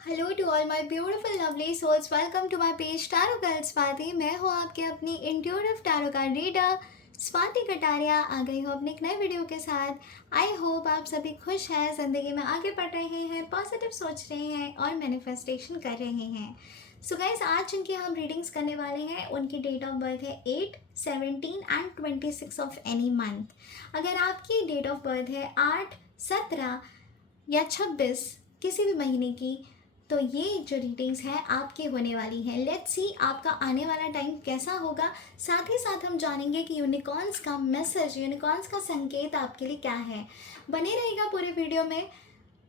Hello to all my beautiful lovely souls, welcome to my page tarot girl Swati. मैं हूँ आपके अपनी intuitive tarot card reader Swati Kataria. आ गई हूँ अपने एक नए वीडियो के साथ। आई होप आप सभी खुश हैं, ज़िंदगी में आगे बढ़ रहे हैं, पॉजिटिव सोच रहे हैं और मैनिफेस्टेशन कर रहे हैं। सो गाइस, आज जिनकी हम रीडिंग्स करने वाले हैं उनकी डेट ऑफ बर्थ है 8, 17 एंड 26 ऑफ एनी मंथ। अगर आपकी डेट ऑफ बर्थ है 8, 17 या 26 किसी भी महीने की, तो ये जो रीडिंग्स हैं आपकी होने वाली हैं। लेट्स सी आपका आने वाला टाइम कैसा होगा। साथ ही साथ हम जानेंगे कि यूनिकॉर्न्स का मैसेज, यूनिकॉर्न्स का संकेत आपके लिए क्या है। बने रहेगा पूरे वीडियो में।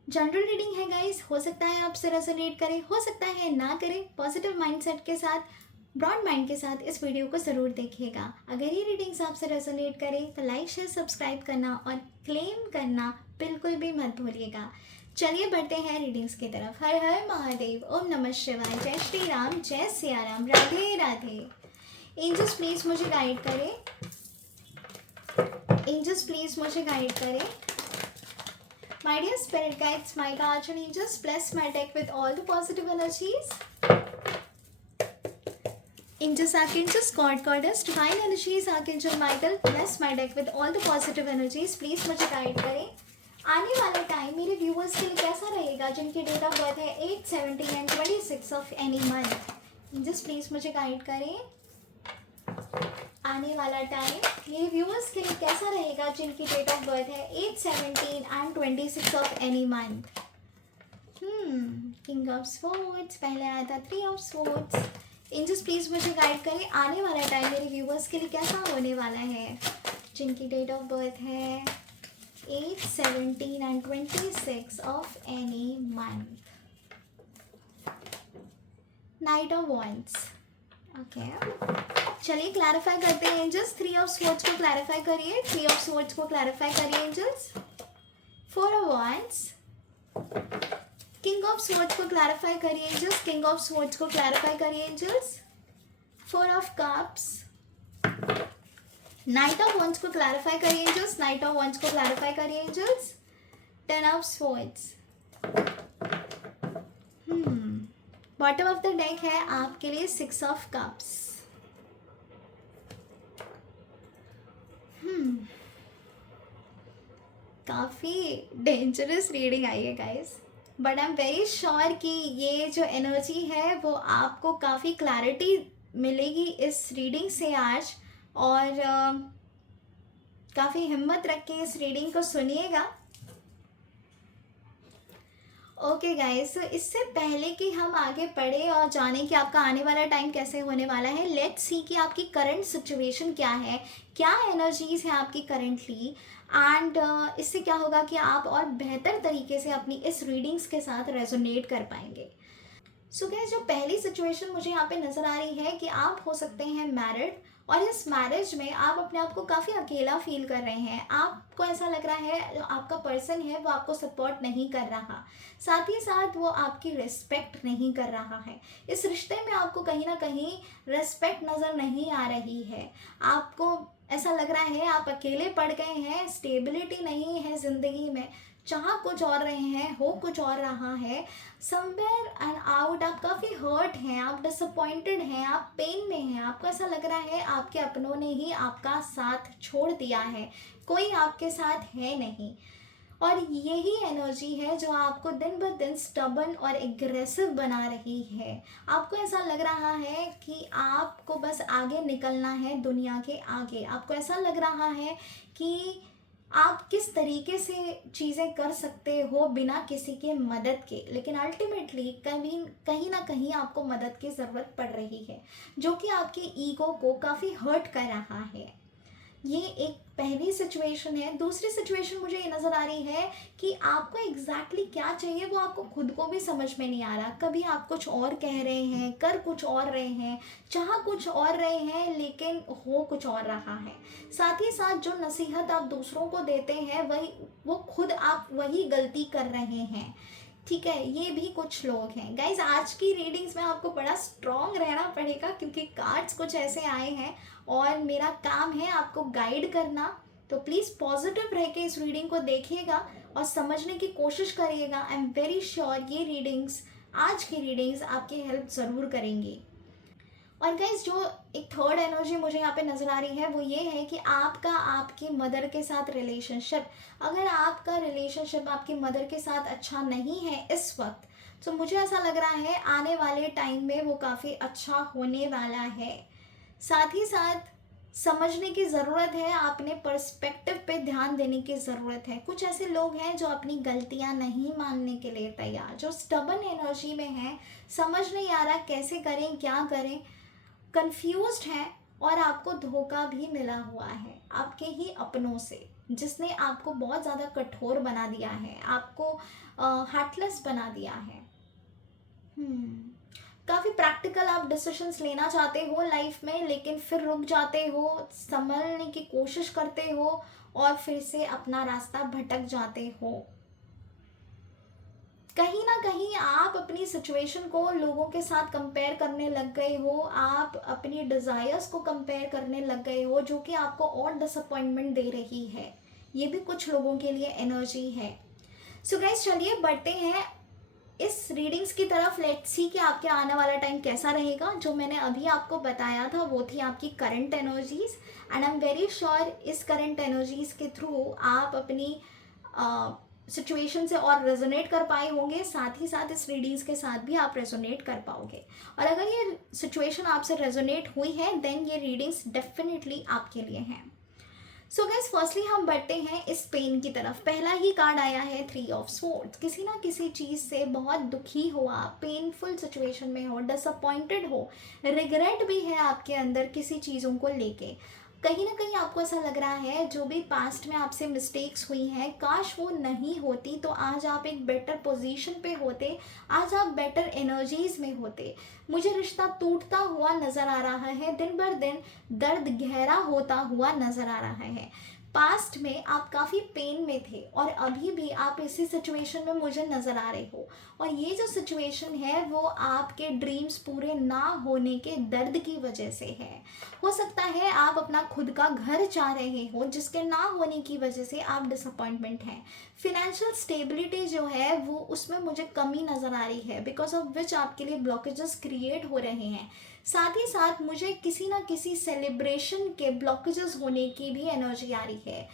जनरल रीडिंग है गाइस, हो सकता है आपसे रेजोनेट करे, हो सकता है ना करे। पॉजिटिव माइंडसेट के साथ, ब्रॉड माइंड के साथ इस वीडियो को ज़रूर देखिएगा। अगर ये रीडिंग्स आपसे रेजोनेट करे तो लाइक, शेयर, सब्सक्राइब करना और क्लेम करना बिल्कुल भी मत भूलिएगा। चलिए बढ़ते हैं रीडिंग्स की तरफ। हर हर महादेव, ओम नमः शिवाय, जय श्री राम, जय सिया राम, राधे राधे। एंजल्स प्लीज़ मुझे गाइड करें। एंजल्स प्लीज़ मुझे गाइड करें। My dear spirit guides, my guardian angels, bless my deck with all the positive energies. Angels, archangels, God, goddess, divine energies, archangel Michael, bless my deck with all the positive energies. Please मुझे guide करें। आने वाला time मेरे viewers के लिए कैसा रहेगा जिनकी डेट ऑफ बर्थ है 8, 17 and 26 of any month. Angels please मुझे गाइड करें। आने वाला टाइम मेरे व्यूअर्स के लिए कैसा रहेगा जिनकी डेट ऑफ बर्थ है 8, 17 and 26 of any month. King of swords, पहले आया था 3 ऑफ स्वॉर्ड्स। एंजल्स प्लीज मुझे गाइड करें। आने वाला टाइम मेरे व्यूअर्स के लिए कैसा होने वाला है जिनकी डेट ऑफ बर्थ है 8, 17 and 26 of any month. Knight of Wands. Okay. चलिए क्लैरिफाई करते हैं एंजल्स। 3 ऑफ स्वॉर्ड्स को क्लैरिफाई करिए, 3 ऑफ स्वॉर्ड्स को क्लैरिफाई करिए angels. 4 of wands. King of swords को क्लैरिफाई करिए एंजल्स, किंग ऑफ स्वॉर्ड्स को क्लैरिफाई करिए angels. 4 of cups. Knight of wands को क्लैरिफाई करिए एंजल्स, नाइट ऑफ वंस को क्लैरिफाई करिए angels. 10 of swords. Bottom of the deck है आपके लिए 6 ऑफ कप्स। काफ़ी डेंजरस रीडिंग आई है guys, but I am very sure कि ये जो एनर्जी है वो आपको काफ़ी क्लैरिटी मिलेगी इस रीडिंग से आज। और काफ़ी हिम्मत रख के इस रीडिंग को सुनिएगा। ओके गाइस, इससे पहले कि हम आगे बढ़े और जाने कि आपका आने वाला टाइम कैसे होने वाला है, लेट्स सी कि आपकी करंट सिचुएशन क्या है, क्या एनर्जीज है आपकी करंटली। एंड इससे क्या होगा कि आप और बेहतर तरीके से अपनी इस रीडिंग्स के साथ रेजोनेट कर पाएंगे। सो गाइस, जो पहली सिचुएशन मुझे यहाँ पे नज़र आ रही है कि आप हो सकते हैं मैरिड और इस मैरिज में आप अपने आप को काफ़ी अकेला फील कर रहे हैं। आपको ऐसा लग रहा है जो आपका पर्सन है वो आपको सपोर्ट नहीं कर रहा, साथ ही साथ वो आपकी रिस्पेक्ट नहीं कर रहा है। इस रिश्ते में आपको कहीं ना कहीं रिस्पेक्ट नज़र नहीं आ रही है। आपको ऐसा लग रहा है आप अकेले पड़ गए हैं, स्टेबिलिटी नहीं है ज़िंदगी में, चाह कुछ और रहे हैं, हो कुछ और रहा है। समवेयर एंड आउट आप काफ़ी हर्ट हैं, आप डिसअपॉइंटेड हैं, आप पेन में हैं। आपको ऐसा लग रहा है आपके अपनों ने ही आपका साथ छोड़ दिया है, कोई आपके साथ है नहीं। और यही एनर्जी है जो आपको दिन ब दिन स्टबन और एग्रेसिव बना रही है। आपको ऐसा लग रहा है कि आपको बस आगे निकलना है दुनिया के आगे। आपको ऐसा लग रहा है कि आप किस तरीके से चीज़ें कर सकते हो बिना किसी के मदद के, लेकिन अल्टीमेटली कहीं ना कहीं आपको मदद की ज़रूरत पड़ रही है, जो कि आपके ईगो को काफ़ी हर्ट कर रहा है। ये एक पहली सिचुएशन है। दूसरी सिचुएशन मुझे ये नज़र आ रही है कि आपको एग्जैक्टली क्या चाहिए वो आपको खुद को भी समझ में नहीं आ रहा। कभी आप कुछ और कह रहे हैं, कर कुछ और रहे हैं, चाह कुछ और रहे हैं, लेकिन हो कुछ और रहा है। साथ ही साथ जो नसीहत आप दूसरों को देते हैं वो खुद आप वही गलती कर रहे हैं। ठीक है, ये भी कुछ लोग हैं। गाइज, आज की रीडिंग्स में आपको बड़ा स्ट्रॉन्ग रहना पड़ेगा क्योंकि कार्ड्स कुछ ऐसे आए हैं और मेरा काम है आपको गाइड करना। तो प्लीज़ पॉजिटिव रह के इस रीडिंग को देखिएगा और समझने की कोशिश करिएगा। आई एम वेरी श्योर ये रीडिंग्स आज की रीडिंग्स आपकी हेल्प ज़रूर करेंगी। और गाइस जो एक थर्ड एनर्जी मुझे यहाँ पे नज़र आ रही है वो ये है कि आपका आपकी मदर के साथ रिलेशनशिप, अगर आपका रिलेशनशिप आपकी मदर के साथ अच्छा नहीं है इस वक्त, तो मुझे ऐसा लग रहा है आने वाले टाइम में वो काफ़ी अच्छा होने वाला है। साथ ही साथ समझने की ज़रूरत है, आपने पर्सपेक्टिव पे ध्यान देने की ज़रूरत है। कुछ ऐसे लोग हैं जो अपनी गलतियां नहीं मानने के लिए तैयार, जो स्टबन एनर्जी में हैं, समझ नहीं आ रहा कैसे करें क्या करें, कंफ्यूज्ड हैं, और आपको धोखा भी मिला हुआ है आपके ही अपनों से, जिसने आपको बहुत ज़्यादा कठोर बना दिया है, आपको हार्टलेस बना दिया है। काफ़ी प्रैक्टिकल आप डिसीजंस लेना चाहते हो लाइफ में, लेकिन फिर रुक जाते हो, संभलने की कोशिश करते हो और फिर से अपना रास्ता भटक जाते हो। कहीं ना कहीं आप अपनी सिचुएशन को लोगों के साथ कंपेयर करने लग गए हो, आप अपनी डिज़ायर्स को कंपेयर करने लग गए हो, जो कि आपको और डिसअपॉइंटमेंट दे रही है। ये भी कुछ लोगों के लिए एनर्जी है। सो गाइस चलिए बढ़ते हैं इस रीडिंग्स की तरफ। लेट्स सी कि आपके आने वाला टाइम कैसा रहेगा। जो मैंने अभी आपको बताया था वो थी आपकी current energies, and I am very sure इस करंट एनर्जीज के थ्रू आप अपनी सिचुएशन से और रेजोनेट कर पाए होंगे, साथ ही साथ इस रीडिंग्स के साथ भी आप रेजोनेट कर पाओगे। और अगर ये सिचुएशन आपसे रेजोनेट हुई है देन ये रीडिंग्स डेफिनेटली आपके लिए हैं। सो गाइस फर्स्टली हम बढ़ते हैं इस पेन की तरफ। पहला ही कार्ड आया है 3 ऑफ स्वॉर्ड्स। किसी ना किसी चीज़ से बहुत दुखी हो आप, पेनफुल सिचुएशन में हो, डिसअपॉइंटेड हो, रिग्रेट भी है आपके अंदर किसी चीज़ों को लेके। कहीं ना कहीं आपको ऐसा लग रहा है जो भी पास्ट में आपसे मिस्टेक्स हुई हैं, काश वो नहीं होती तो आज आप एक बेटर पोजीशन पे होते, आज आप बेटर एनर्जीज में होते। मुझे रिश्ता टूटता हुआ नज़र आ रहा है, दिन भर दिन दर्द गहरा होता हुआ नज़र आ रहा है। पास्ट में आप काफ़ी पेन में थे और अभी भी आप इसी सिचुएशन में मुझे नज़र आ रहे हो, और ये जो सिचुएशन है वो आपके ड्रीम्स पूरे ना होने के दर्द की वजह से है। हो सकता है आप अपना खुद का घर चाह रहे हो जिसके ना होने की वजह से आप डिसअपॉइंटमेंट हैं। फिनेंशियल स्टेबिलिटी जो है वो उसमें मुझे कमी नज़र आ रही है, बिकॉज ऑफ विच आपके लिए ब्लॉकेजेस क्रिएट हो रहे हैं। साथ ही साथ मुझे किसी ना किसी सेलिब्रेशन के ब्लॉकेजेस होने की भी एनर्जी आ रही है।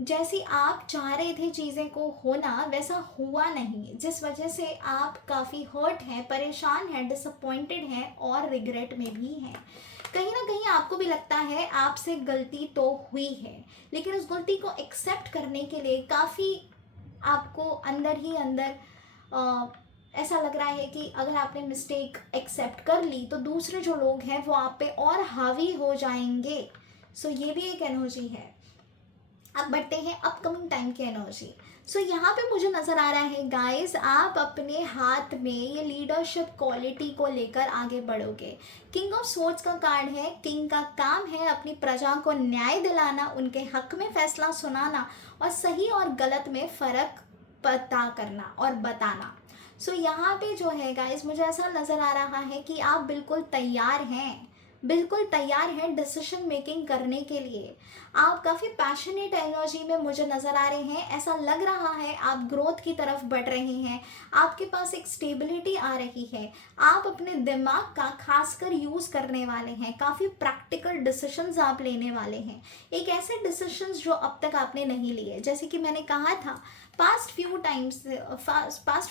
जैसी आप चाह रहे थे चीज़ें को होना वैसा हुआ नहीं, जिस वजह से आप काफ़ी हर्ट हैं, परेशान हैं, डिसअपॉइंटेड हैं और रिग्रेट में भी हैं। कहीं ना कहीं आपको भी लगता है आपसे गलती तो हुई है, लेकिन उस गलती को एक्सेप्ट करने के लिए काफ़ी आपको अंदर ही अंदर ऐसा लग रहा है कि अगर आपने मिस्टेक एक्सेप्ट कर ली तो दूसरे जो लोग हैं वो आप पे और हावी हो जाएंगे। सो ये भी एक एनर्जी है। अब बढ़ते हैं अपकमिंग टाइम की एनर्जी। सो यहाँ पे मुझे नज़र आ रहा है गाइस आप अपने हाथ में ये लीडरशिप क्वालिटी को लेकर आगे बढ़ोगे। किंग ऑफ स्वॉर्ड्स का कार्ड है। किंग का काम है अपनी प्रजा को न्याय दिलाना, उनके हक में फैसला सुनाना और सही और गलत में फ़र्क पता करना और बताना। सो यहाँ पे जो है गाइस मुझे ऐसा नज़र आ रहा है कि आप बिल्कुल तैयार हैं, बिल्कुल तैयार हैं डिसीजन मेकिंग करने के लिए। आप काफ़ी पैशनेट एनर्जी में मुझे नज़र आ रहे हैं। ऐसा लग रहा है आप ग्रोथ की तरफ बढ़ रहे हैं, आपके पास एक स्टेबिलिटी आ रही है, आप अपने दिमाग का खासकर यूज़ करने वाले हैं, काफ़ी प्रैक्टिकल डिसीजंस आप लेने वाले हैं। एक ऐसे डिसीजंस जो अब तक आपने नहीं लिए, जैसे कि मैंने कहा था पास्ट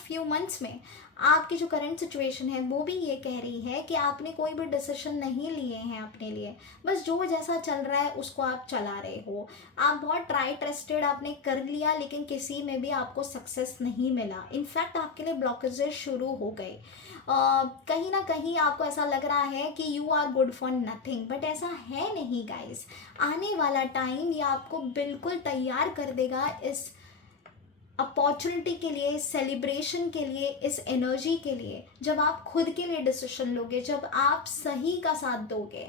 फ्यू मंथ्स में आपकी जो करंट सिचुएशन है वो भी ये कह रही है कि आपने कोई भी डिसीजन नहीं लिए हैं अपने लिए, बस जो जैसा चल रहा है उसको आप चला रहे हो। आप बहुत ट्राई ट्रस्टेड आपने कर लिया लेकिन किसी में भी आपको सक्सेस नहीं मिला, इनफैक्ट आपके लिए ब्लॉकेजेस शुरू हो गए। कहीं ना कहीं आपको ऐसा लग रहा है कि you are good for nothing, but ऐसा है नहीं गाइस। आने वाला टाइम ये आपको बिल्कुल तैयार कर देगा इस अपॉर्चुनिटी के लिए, इस सेलिब्रेशन के लिए, इस एनर्जी के लिए, जब आप खुद के लिए डिसीजन लोगे, जब आप सही का साथ दोगे।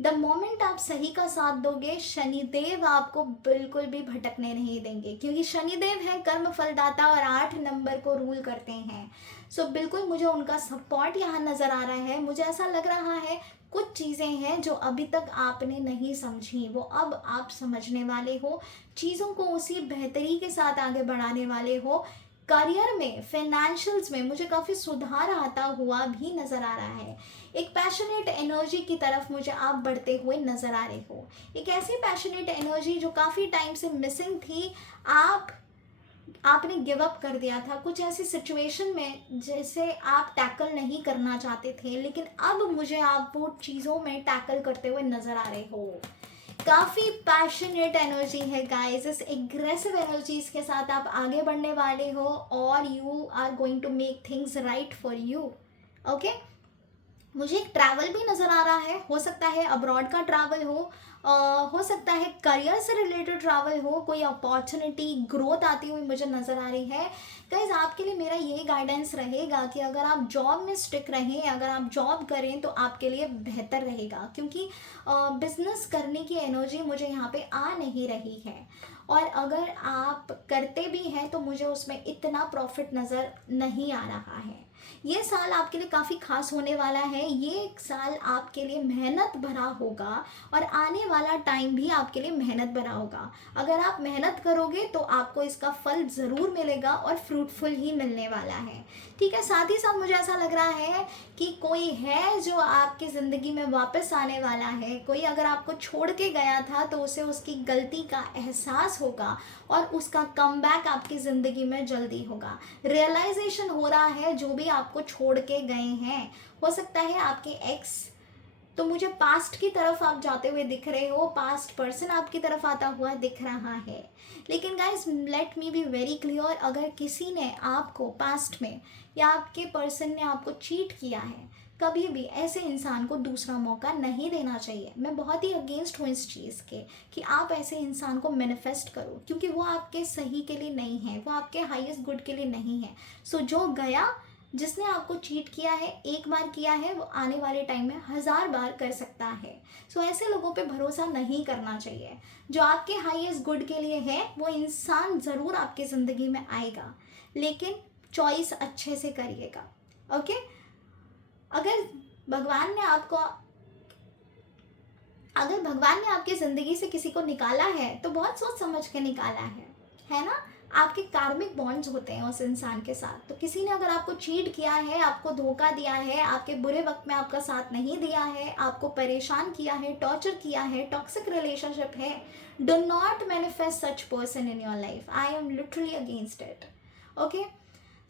द मोमेंट आप सही का साथ दोगे शनिदेव आपको बिल्कुल भी भटकने नहीं देंगे, क्योंकि शनिदेव है कर्म फलदाता और 8 नंबर को रूल करते हैं। सो बिल्कुल मुझे उनका सपोर्ट यहाँ नज़र आ रहा है। मुझे ऐसा लग रहा है कुछ चीज़ें हैं जो अभी तक आपने नहीं समझी, वो अब आप समझने वाले हो, चीज़ों को उसी बेहतरी के साथ आगे बढ़ाने वाले हो। करियर में, फाइनेंशियल्स में मुझे काफ़ी सुधार आता हुआ भी नज़र आ रहा है। एक पैशनेट एनर्जी की तरफ मुझे आप बढ़ते हुए नज़र आ रहे हो। एक ऐसी पैशनेट एनर्जी जो काफ़ी टाइम से मिसिंग थी, आपने गिव अप कर दिया था कुछ ऐसी सिचुएशन में जैसे आप टैकल नहीं करना चाहते थे, लेकिन अब मुझे आप वो चीज़ों में टैकल करते हुए नज़र आ रहे हो। काफ़ी पैशनेट एनर्जी है गाइस, इस एग्रेसिव एनर्जीज के साथ आप आगे बढ़ने वाले हो और you are going to make things right for you. Okay, मुझे एक ट्रैवल भी नज़र आ रहा है, हो सकता है अब्रॉड का ट्रैवल हो सकता है करियर से रिलेटेड ट्रैवल हो, कोई अपॉर्चुनिटी ग्रोथ आती हुई मुझे नज़र आ रही है। गाइस, आपके लिए मेरा ये गाइडेंस रहेगा कि अगर आप जॉब में स्टिक रहें, अगर आप जॉब करें तो आपके लिए बेहतर रहेगा, क्योंकि बिजनेस करने की एनर्जी मुझे यहाँ पे आ नहीं रही है। और अगर आप करते भी हैं तो मुझे उसमें इतना प्रॉफिट नज़र नहीं आ रहा है। ये साल आपके लिए काफ़ी खास होने वाला है, ये साल आपके लिए मेहनत भरा होगा और आने वाला टाइम भी आपके लिए मेहनत भरा होगा। अगर आप मेहनत करोगे तो आपको इसका फल ज़रूर मिलेगा और फ्रूटफुल ही मिलने वाला है। ठीक है, साथ ही साथ मुझे ऐसा लग रहा है कि कोई है जो आपकी ज़िंदगी में वापस आने वाला है। कोई अगर आपको छोड़ के गया था तो उसे उसकी गलती का एहसास होगा और उसका कमबैक आपकी ज़िंदगी में जल्दी होगा। रियलाइजेशन हो रहा है जो भी आपको छोड़ के गए हैं, हो सकता है आपके एक्स, तो मुझे पास्ट की तरफ आप जाते हुए दिख रहे हो, पास्ट पर्सन आपकी तरफ आता हुआ दिख रहा है। लेकिन guys, let me be very clear, अगर किसी ने आपको पास्ट में या आपके पर्सन ने आपको चीट किया है, कभी भी ऐसे इंसान को दूसरा मौका नहीं देना चाहिए। मैं बहुत ही अगेंस्ट हूँ इस चीज़ के कि आप ऐसे इंसान को मैनिफेस्ट करो, क्योंकि वो आपके सही के लिए नहीं है, वो आपके हाईएस्ट गुड के लिए नहीं है। सो जो गया, जिसने आपको चीट किया है, एक बार किया है, वो आने वाले टाइम में 1000 बार कर सकता है। सो ऐसे लोगों पे भरोसा नहीं करना चाहिए। जो आपके हाईएस्ट गुड के लिए है वो इंसान ज़रूर आपकी ज़िंदगी में आएगा, लेकिन चॉइस अच्छे से करिएगा। ओके, अगर भगवान ने आपको अगर भगवान ने आपकी ज़िंदगी से किसी को निकाला है तो बहुत सोच समझ के निकाला है ना। आपके कार्मिक बॉन्ड्स होते हैं उस इंसान के साथ। तो किसी ने अगर आपको चीट किया है, आपको धोखा दिया है, आपके बुरे वक्त में आपका साथ नहीं दिया है, आपको परेशान किया है, टॉर्चर किया है, टॉक्सिक रिलेशनशिप है, do not manifest such person in your life. I am literally against it. Okay,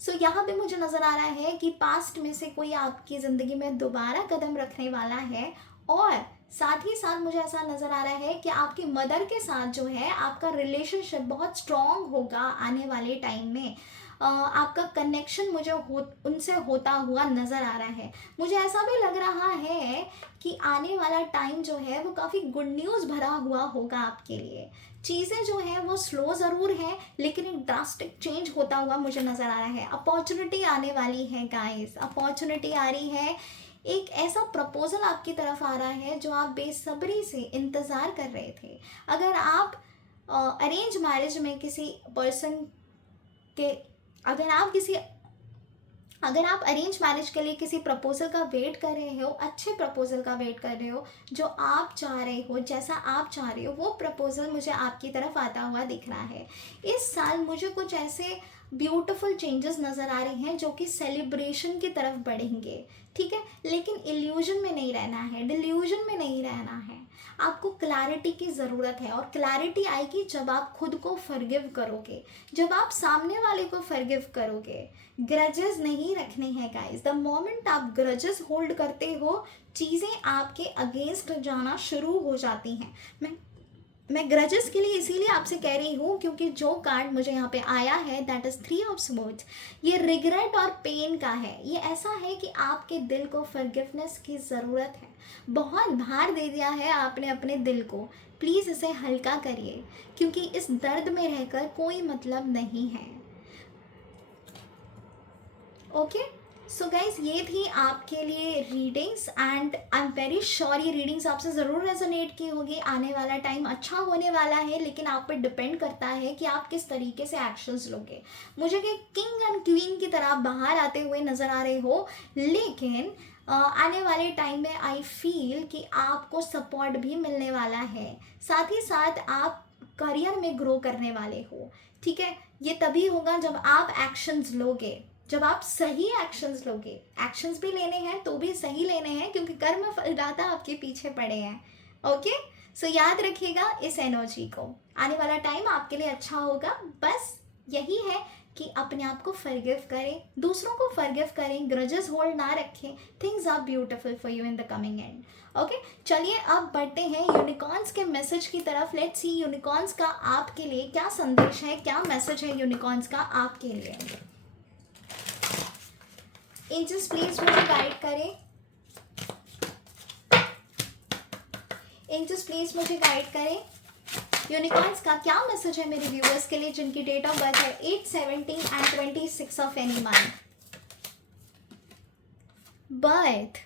so यहाँ पे मुझे नज़र आ रहा है कि पास्ट में से कोई आपकी ज़िंदगी में दोबारा कदम रखने वाला है, और साथ ही साथ मुझे ऐसा नज़र आ रहा है कि आपकी मदर के साथ जो है आपका रिलेशनशिप बहुत स्ट्रॉन्ग होगा आने वाले टाइम में। आपका कनेक्शन मुझे उनसे होता हुआ नज़र आ रहा है। मुझे ऐसा भी लग रहा है कि आने वाला टाइम जो है वो काफ़ी गुड न्यूज़ भरा हुआ होगा आपके लिए। चीज़ें जो हैं वो स्लो ज़रूर हैं, लेकिन एक ड्रास्टिक चेंज होता हुआ मुझे नज़र आ रहा है। अपॉर्चुनिटी आने वाली है गाइस, अपॉर्चुनिटी आ रही है। एक ऐसा प्रपोजल आपकी तरफ आ रहा है जो आप बेसब्री से इंतज़ार कर रहे थे। अगर आप अरेंज मैरिज में किसी पर्सन के अगर आप किसी अगर आप अरेंज मैरिज के लिए किसी प्रपोजल का वेट कर रहे हो, अच्छे प्रपोजल का वेट कर रहे हो, जो आप चाह रहे हो, जैसा आप चाह रहे हो, वो प्रपोजल मुझे आपकी तरफ आता हुआ दिख रहा है। इस साल मुझे कुछ ऐसे ब्यूटीफुल चेंजेस नज़र आ रहे हैं जो कि सेलिब्रेशन की तरफ बढ़ेंगे। ठीक है, लेकिन इल्यूजन में नहीं रहना है, डिल्यूजन में नहीं रहना है। आपको क्लैरिटी की ज़रूरत है, और क्लैरिटी आएगी जब आप खुद को फॉरगिव करोगे, जब आप सामने वाले को फॉरगिव करोगे। ग्रजेस नहीं रखने हैं गाइस। द मोमेंट आप ग्रजेस होल्ड करते हो, चीज़ें आपके अगेंस्ट जाना शुरू हो जाती हैं। मैं ग्रजेस के लिए इसीलिए आपसे कह रही हूँ क्योंकि जो कार्ड मुझे यहाँ पे आया है दैट इज़ 3 ऑफ स्वर्ड्स, ये रिग्रेट और पेन का है। ये ऐसा है कि आपके दिल को फॉरगिवनेस की ज़रूरत है। बहुत भार दे दिया है आपने अपने दिल को, प्लीज़ इसे हल्का करिए, क्योंकि इस दर्द में रहकर कोई मतलब नहीं है। ओके, सो गाइज, ये थी आपके लिए readings, and I am very sure ये रीडिंग्स आपसे ज़रूर रेजोनेट की होगी। आने वाला टाइम अच्छा होने वाला है, लेकिन आप पर डिपेंड करता है कि आप किस तरीके से एक्शंस लोगे। मुझे कि किंग एंड क्वीन की तरह बाहर आते हुए नज़र आ रहे हो, लेकिन आने वाले टाइम में आई फील कि आपको सपोर्ट भी मिलने वाला है। साथ ही साथ आप करियर में ग्रो करने वाले हो, ठीक है। ये तभी होगा जब आप एक्शंस लोगे, जब आप सही एक्शंस लोगे। एक्शंस भी लेने हैं तो भी सही लेने हैं, क्योंकि कर्म फलदाता आपके पीछे पड़े हैं। ओके, सो याद रखिएगा इस एनर्जी को। आने वाला टाइम आपके लिए अच्छा होगा। बस यही है कि अपने आप को फॉरगिव करें, दूसरों को फॉरगिव करें, ग्रजेस होल्ड ना रखें। Things are beautiful for you in the coming end. Okay, चलिए अब बढ़ते हैं यूनिकॉर्न्स के मैसेज की तरफ। लेट्स सी यूनिकॉर्न्स का आपके लिए क्या संदेश है, क्या मैसेज है यूनिकॉर्न्स का आपके लिए। एंजल्स प्लीज मुझे गाइड करें, एंजल्स प्लीज मुझे गाइड करें। यूनिकॉर्न्स का क्या मैसेज है मेरे व्यूअर्स के लिए जिनकी डेट ऑफ बर्थ है 8, 17 and 26 of any month. Birth,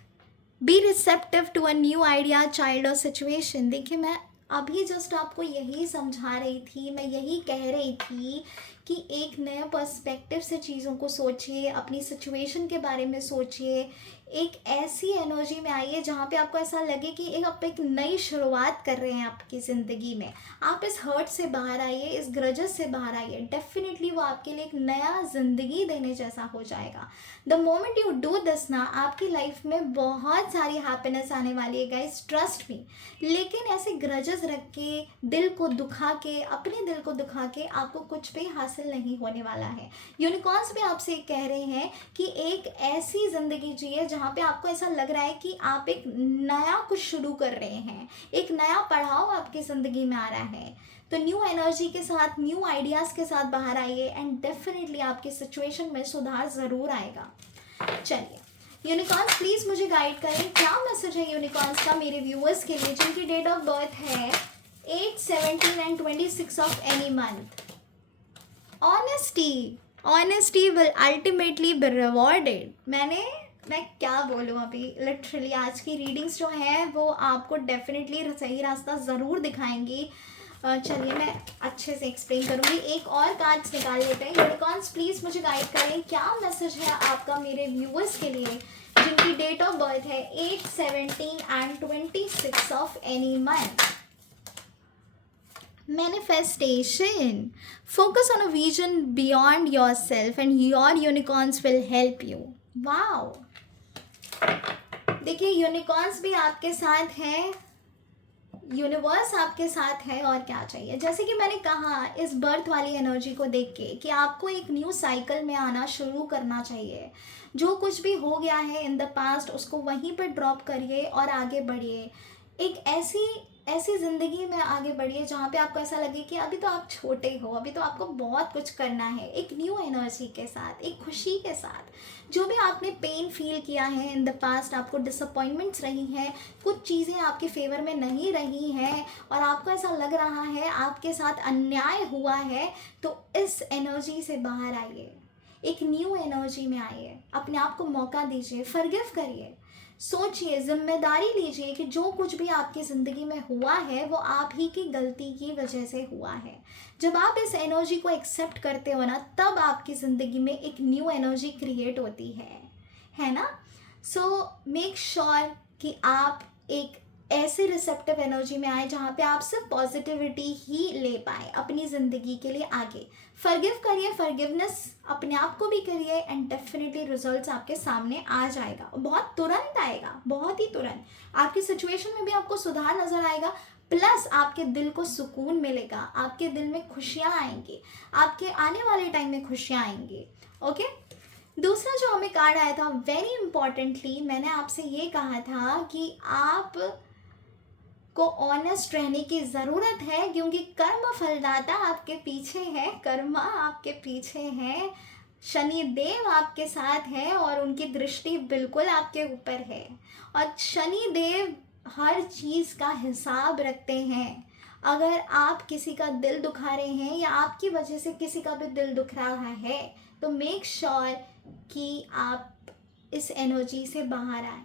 be receptive to a new idea, child or situation. देखिए, मैं अभी जस्ट आपको यही समझा रही थी, मैं यही कह रही थी कि एक नया पर्सपेक्टिव से चीज़ों को सोचिए, अपनी सिचुएशन के बारे में सोचिए। एक ऐसी एनर्जी में आइए जहाँ पे आपको ऐसा लगे कि आप एक नई शुरुआत कर रहे हैं आपकी ज़िंदगी में। आप इस हर्ट से बाहर आइए, इस ग्रजेस से बाहर आइए। डेफिनेटली वो आपके लिए एक नया ज़िंदगी देने जैसा हो जाएगा। The moment you do this ना, आपकी लाइफ में बहुत सारी हैप्पीनेस आने वाली है गाइस, ट्रस्ट मी। लेकिन ऐसे ग्रजेस रख के, दिल को दुखा के, अपने दिल को दुखा के आपको कुछ भी हासिल नहीं होने वाला है। यूनिकॉर्न्स भी आपसे कह रहे हैं कि एक ऐसी ज़िंदगी जिए जहाँ पे आपको ऐसा लग रहा है कि आप एक नया कुछ शुरू कर रहे हैं, एक नया पड़ाव आपकी ज़िंदगी में आ रहा है। तो न्यू एनर्जी के साथ, न्यू आइडियाज़ के साथ बाहर आइए एंड डेफिनेटली आपकी सिचुएशन में सुधार ज़रूर आएगा। चलिए यूनिकॉर्न्स प्लीज़ मुझे गाइड करें, क्या मैसेज है यूनिकॉर्न्स का मेरे व्यूअर्स के लिए जिनकी डेट ऑफ बर्थ है 8, 17 and 26 of any month. Honesty will ultimately be rewarded. मैं क्या बोलूँ अभी, लिटरली आज की रीडिंग्स जो हैं वो आपको डेफिनेटली सही रास्ता ज़रूर दिखाएंगी। चलिए मैं अच्छे से एक्सप्लेन करूँगी। एक और कार्ड्स निकाल लेते हैं। यूनिकॉर्न्स प्लीज़ मुझे गाइड करें, क्या मैसेज है आपका मेरे व्यूअर्स के लिए जिनकी डेट ऑफ बर्थ है 8, 17 and 26 of any month. Manifestation. Focus on a vision beyond yourself and your unicorns will help you. Wow. देखिए यूनिकॉर्न्स भी आपके साथ हैं, यूनिवर्स आपके साथ है, और क्या चाहिए। जैसे कि मैंने कहा इस बर्थ वाली एनर्जी को देख के कि आपको एक न्यू साइकिल में आना शुरू करना चाहिए। जो कुछ भी हो गया है इन द पास्ट उसको वहीं पर ड्रॉप करिए और आगे बढ़िए। एक ऐसी ज़िंदगी में आगे बढ़िए जहाँ पे आपको ऐसा लगे कि अभी तो आप छोटे हो, अभी तो आपको बहुत कुछ करना है। एक न्यू एनर्जी के साथ, एक खुशी के साथ। जो भी आपने पेन फील किया है इन द पास्ट, आपको डिसअपॉइंटमेंट्स रही हैं, कुछ चीज़ें आपके फेवर में नहीं रही हैं और आपको ऐसा लग रहा है आपके साथ अन्याय हुआ है, तो इस एनर्जी से बाहर आइए, एक न्यू एनर्जी में आइए, अपने आप को मौका दीजिए, फॉरगिव करिए, सोचिए, जिम्मेदारी लीजिए कि जो कुछ भी आपकी ज़िंदगी में हुआ है वो आप ही की गलती की वजह से हुआ है। जब आप इस एनर्जी को एक्सेप्ट करते हो ना, तब आपकी ज़िंदगी में एक न्यू एनर्जी क्रिएट होती है ना। सो मेक श्योर कि आप एक ऐसे रिसेप्टिव एनर्जी में आए जहाँ पे आप सिर्फ पॉजिटिविटी ही ले पाए अपनी ज़िंदगी के लिए आगे। फॉरगिव करिए, फॉरगिवनेस अपने आप को भी करिए एंड डेफिनेटली रिजल्ट्स आपके सामने आ जाएगा। बहुत तुरंत आएगा, बहुत ही तुरंत। आपकी सिचुएशन में भी आपको सुधार नज़र आएगा, प्लस आपके दिल को सुकून मिलेगा, आपके दिल में खुशियाँ आएंगी, आपके आने वाले टाइम में खुशियाँ आएंगी। ओके, दूसरा जो हमें कार्ड आया था, वेरी इंपॉर्टेंटली मैंने आपसे ये कहा था कि आप को ऑनेस्ट रहने की ज़रूरत है, क्योंकि कर्म फलदाता आपके पीछे है, कर्मा आपके पीछे है, शनि देव आपके साथ है और उनकी दृष्टि बिल्कुल आपके ऊपर है। और शनि देव हर चीज़ का हिसाब रखते हैं। अगर आप किसी का दिल दुखा रहे हैं या आपकी वजह से किसी का भी दिल दुख रहा है, तो मेक श्योर कि आप इस एनर्जी से बाहर आए,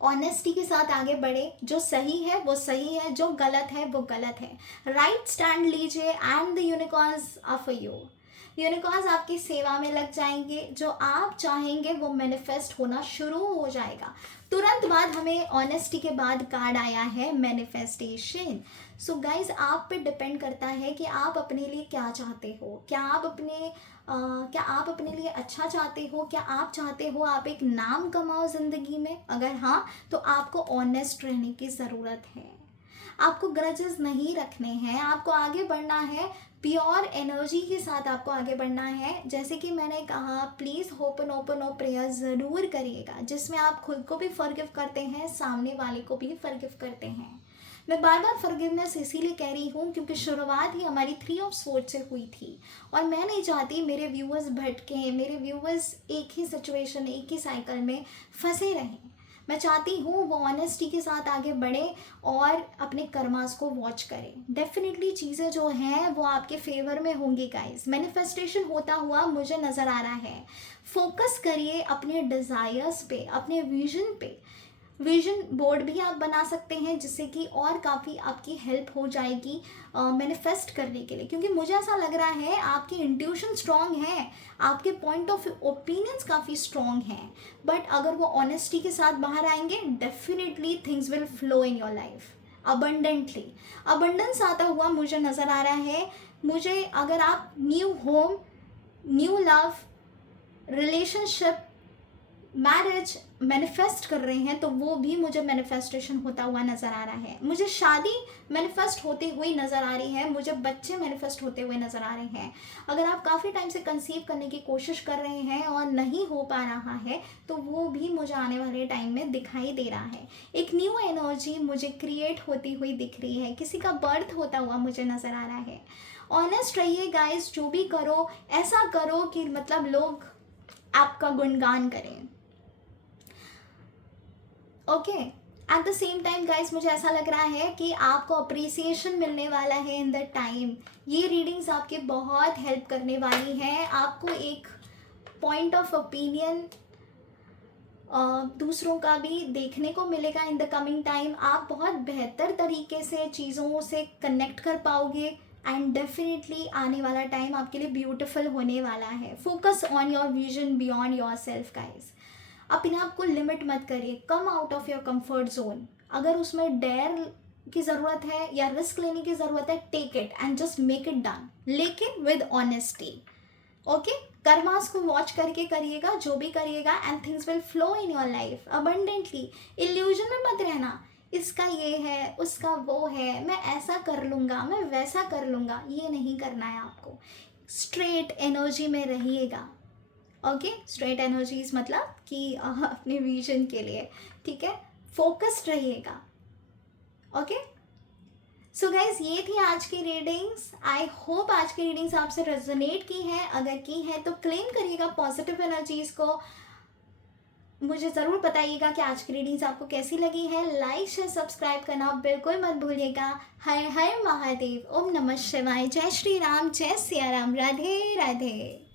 ऑनेस्टी के साथ आगे बढ़े। जो सही है वो सही है, जो गलत है वो गलत है। राइट स्टैंड लीजिए and the unicorns are for you. Unicorns आपकी सेवा में लग जाएंगे, जो आप चाहेंगे वो मैनिफेस्ट होना शुरू हो जाएगा। तुरंत बाद हमें ऑनेस्टी के बाद कार्ड आया है मैनिफेस्टेशन। सो गाइज, आप पे डिपेंड करता है कि आप अपने लिए क्या चाहते हो। क्या आप अपने लिए अच्छा चाहते हो? क्या आप चाहते हो आप एक नाम कमाओ ज़िंदगी में? अगर हाँ, तो आपको ऑनेस्ट रहने की ज़रूरत है। आपको ग्रजेस नहीं रखने हैं, आपको आगे बढ़ना है, प्योर एनर्जी के साथ आपको आगे बढ़ना है। जैसे कि मैंने कहा, प्लीज़ ओपन प्रेयर ज़रूर करिएगा, जिसमें आप खुद को भी फॉरगिव करते हैं, सामने वाले को भी फॉरगिव करते हैं। मैं बार बार फॉरगिवनेस इसीलिए कह रही हूँ क्योंकि शुरुआत ही हमारी 3 ऑफ स्वॉर्ड्स से हुई थी, और मैं नहीं चाहती मेरे व्यूअर्स भटकें, मेरे व्यूअर्स एक ही सिचुएशन, एक ही साइकिल में फंसे रहें। मैं चाहती हूँ वो ऑनेस्टी के साथ आगे बढ़े और अपने कर्मास को वॉच करें। डेफिनेटली चीज़ें जो हैं वो आपके फेवर में होंगी गाइस। मैनिफेस्टेशन होता हुआ मुझे नज़र आ रहा है। फोकस करिए अपने डिज़ायर्स पे, अपने विजन पे। विजन बोर्ड भी आप बना सकते हैं, जिससे कि और काफ़ी आपकी हेल्प हो जाएगी मैनिफेस्ट करने के लिए। क्योंकि मुझे ऐसा लग रहा है आपकी इंट्यूशन स्ट्रॉन्ग है, आपके पॉइंट ऑफ ओपिनियंस काफ़ी स्ट्रॉन्ग हैं, बट अगर वो ऑनेस्टी के साथ बाहर आएंगे, definitely things will flow in your life abundantly. Abundance आता हुआ मुझे नज़र आ रहा है। मुझे, अगर आप new home, new love, relationship, marriage manifest कर रहे हैं, तो वो भी मुझे मैनिफेस्टेशन होता हुआ नज़र आ रहा है। मुझे शादी मैनिफेस्ट होती हुई नज़र आ रही है, मुझे बच्चे मैनिफेस्ट होते हुए नज़र आ रहे हैं। अगर आप काफ़ी टाइम से कंसीव करने की कोशिश कर रहे हैं और नहीं हो पा रहा है, तो वो भी मुझे आने वाले टाइम में दिखाई दे रहा है। एक न्यू एनर्जी मुझे क्रिएट होती हुई दिख रही है, किसी का बर्थ होता हुआ मुझे नज़र आ रहा है। ऑनेस्ट रहिए गाइस, जो भी करो ऐसा करो कि मतलब लोग आपका गुणगान करें। Okay, at the same time guys, मुझे ऐसा लग रहा है कि आपको अप्रिसिएशन मिलने वाला है इन द टाइम। ये रीडिंग्स आपके बहुत हेल्प करने वाली हैं। आपको एक पॉइंट ऑफ ओपिनियन दूसरों का भी देखने को मिलेगा इन द कमिंग टाइम। आप बहुत बेहतर तरीके से चीज़ों से कनेक्ट कर पाओगे, एंड डेफिनेटली आने वाला टाइम आपके लिए ब्यूटीफुल होने वाला है। Focus on your vision beyond your self guys. अपने आप को लिमिट मत करिए, come out of your comfort zone. अगर उसमें डेयर की ज़रूरत है या रिस्क लेने की ज़रूरत है, take it and just make it done, लेकिन विद ऑनेस्टी। ओके, कर्मास को वॉच करके करिएगा जो भी करिएगा, and things will flow in your life abundantly. Illusion में मत रहना, इसका ये है, उसका वो है, मैं ऐसा कर लूँगा, मैं वैसा कर लूँगा, ये नहीं करना है आपको। स्ट्रेट एनर्जी में रहिएगा। ओके, स्ट्रेट एनर्जीज मतलब कि अपने विजन के लिए, ठीक है, फोकस्ड रहिएगा। ओके, सो गाइज, ये थी आज की रीडिंग्स। आई होप आज की रीडिंग्स आपसे रेजोनेट की हैं। अगर की है तो क्लेम करिएगा पॉजिटिव एनर्जीज को। मुझे ज़रूर बताइएगा कि आज की रीडिंग्स आपको कैसी लगी है। लाइक शेयर सब्सक्राइब करना बिल्कुल मत भूलिएगा। हर हर महादेव, ओम नमः शिवाय, जय श्री राम, जय सिया राम, राधे राधे।